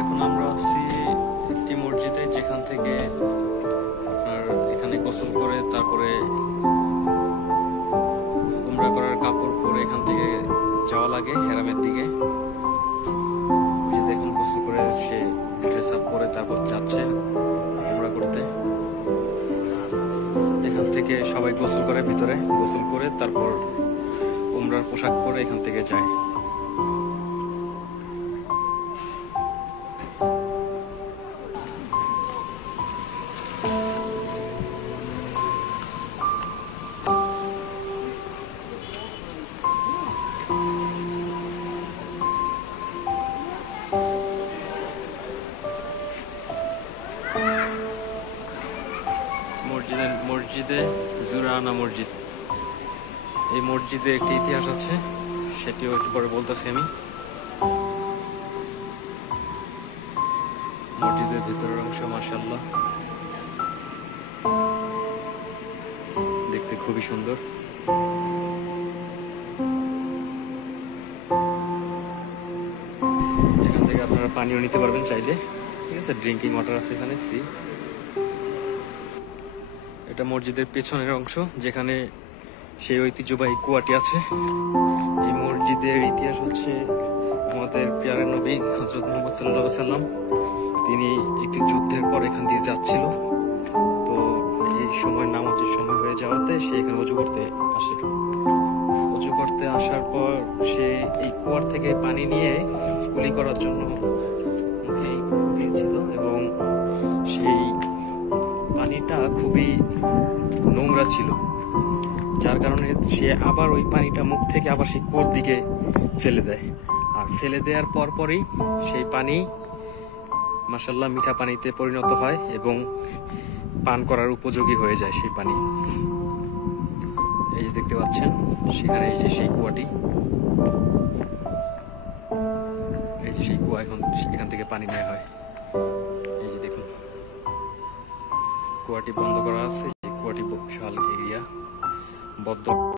এখন আমরা আছি একটি মসজিদে, যেখান থেকে আপনার এখানে গোসল করে তারপরে উমরা করার কাপড় পরে এখান থেকে যাওয়া লাগে হেরামের দিকে। ওই যে দেখুন, গোসল করে সে ড্রেস আপ করে তারপর যাচ্ছে উমরা করতে। এখান থেকে সবাই গোসল করে, ভিতরে গোসল করে তারপর উমরার পোশাক পরে এখান থেকে যায়। মসজিদে জুরানা মসজিদ, এই মসজিদের একটি ইতিহাস আছে, সেটিও একটু পরে বলতেছি আমি। মসজিদের ভিতরের অংশ মাশাআল্লাহ দেখতে খুবই সুন্দর। এখান থেকে আপনারা পানিও নিতে পারবেন চাইলে, ঠিক আছে, ড্রিঙ্কিং ওয়াটার আছে এখানে ফ্রি। এটা মসজিদের পেছনের অংশ, যেখানে সেই ঐতিহ্যবাহী কুয়াটি আছে। এই মসজিদের ইতিহাস হচ্ছে, আমাদের প্রিয় নবী হযরত মুহাম্মদ সাল্লাল্লাহু আলাইহি ওয়াসাল্লাম তিনি একটি যুদ্ধের পর এখান দিয়ে যাচ্ছিল, তো এই সময় নামাজের সময় হয়ে যাওয়াতে সে এখানে অজু করতে আসে। অজু করতে আসার পর সে এই কুয়ার থেকে পানি নিয়ে কুলি করার জন্য মুখে দিয়েছিল, এবং সেই পানিটা খুবই নোংরা ছিল, যার কারণে সে আবার ওই পানিটা মুখ থেকে আবার সেই কুয়োর দিকে ফেলে দেয়। আর ফেলে দেওয়ার পরই সেই পানি মাশাআল্লাহ মিঠা পানিতে পরিণত হয় এবং পান করার উপযোগী হয়ে যায় সেই পানি। এই যে দেখতে পাচ্ছেন সেখানে এই যে সেই কুয়াটি, এই যে সেই কুয়া, এখন এখান থেকে পানি নেওয়া হয়। এই যে দেখুন, কুয়াটি বন্ধ করা আছে, কুয়াটি বিশাল এরিয়া বদ্ধ।